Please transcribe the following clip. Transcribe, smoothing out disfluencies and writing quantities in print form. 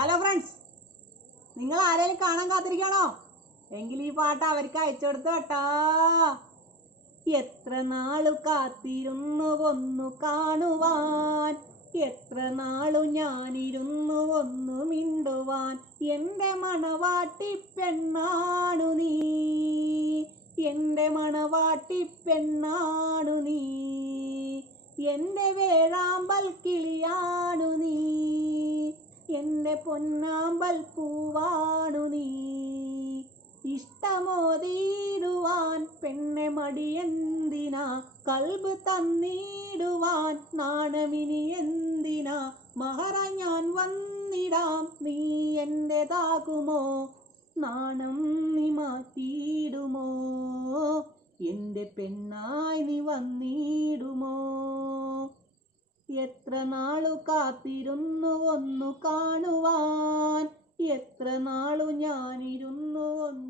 Hello friends, നിങ്ങൾ ആരെയും കാണാൻ കാത്തിരിക്കണോ? എങ്കിൽ ഈ പാട്ട് അവർക്ക് അയച്ചു കൊടുത്തു കേട്ടാ. എത്ര നാളു കാത്തിരുന്നു ഒന്നു കാണുവാൻ, എത്ര നാളു ഞാനിരുന്നു ഒന്നു മിണ്ടുവാൻ. എൻ്റെ മണവാട്ടി പെണ്ണാണു നീ, എൻ്റെ മണവാട്ടി പെണ്ണാണു നീ, എൻ്റെ വേഴാമ്പൽ കിളിയാണു നീ, എൻ്റെ പൊന്നാമ്പൽ പൂവാണു നീ. ഇഷ്ടമോതിടുവാൻ പെണ്ണെ മടിയെന്തിനാ, കൽബ് തന്നിടുവാൻ നാണമിനി എന്തിനാ. മഹറ ഞാൻ വന്നിടാം, നീ എൻ്റെതാകുമോ, നാണം നീ മാറ്റിയിടുമോ, എൻ്റെ പെണ്ണായി നീ വന്നിടുമോ. എത്ര നാളു കാത്തിരുന്നു ഒന്നു കാണുവാൻ, എത്ര നാളു ഞാനിരുന്നു ഒന്നു